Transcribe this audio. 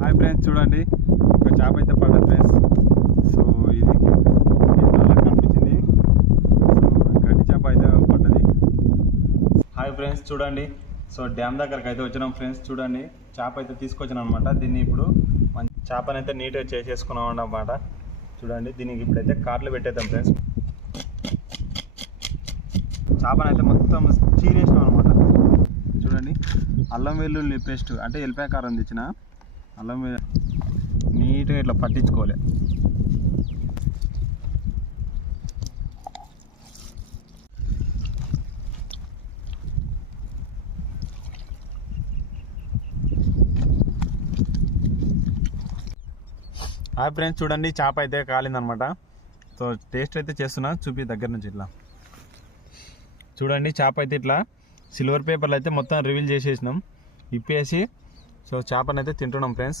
Hi friends, చూడండి ఒక చేప అయితే పడ్డది ఫ్రెండ్స్. సో ఇది కనిపించింది. సో గడ్డి చేప అయితే పడ్డది. హాయ్ ఫ్రెండ్స్, చూడండి సో డ్యామ్ దగ్గరకు అయితే వచ్చినాం ఫ్రెండ్స్. చూడండి చేప అయితే తీసుకొచ్చినాం అనమాట. దీన్ని ఇప్పుడు మంచి చేపని అయితే నీట్గా చేసేసుకున్నాం అన్నమాట. చూడండి దీనికి ఇప్పుడైతే కార్లు పెట్టేద్దాం ఫ్రెండ్స్. చేపని అయితే మొత్తం చీరేసినాం అనమాట. చూడండి అల్లం వెల్లుల్లి పేస్ట్ అంటే ఎల్లిపాయ కారం తెచ్చిన అల్లం నీట్గా ఇట్లా పట్టించుకోవాలి. హాయ్ ఫ్రెండ్స్, చూడండి చేప అయితే కాలిందనమాట. సో టేస్ట్ అయితే చేస్తున్నా, చూపి దగ్గర నుంచి ఇట్లా చూడండి. చేప అయితే ఇట్లా సిల్వర్ పేపర్లు అయితే మొత్తం రివీల్ చేసేసినాం, ఇప్పేసి సో చేపనైతే తింటున్నాం ఫ్రెండ్స్.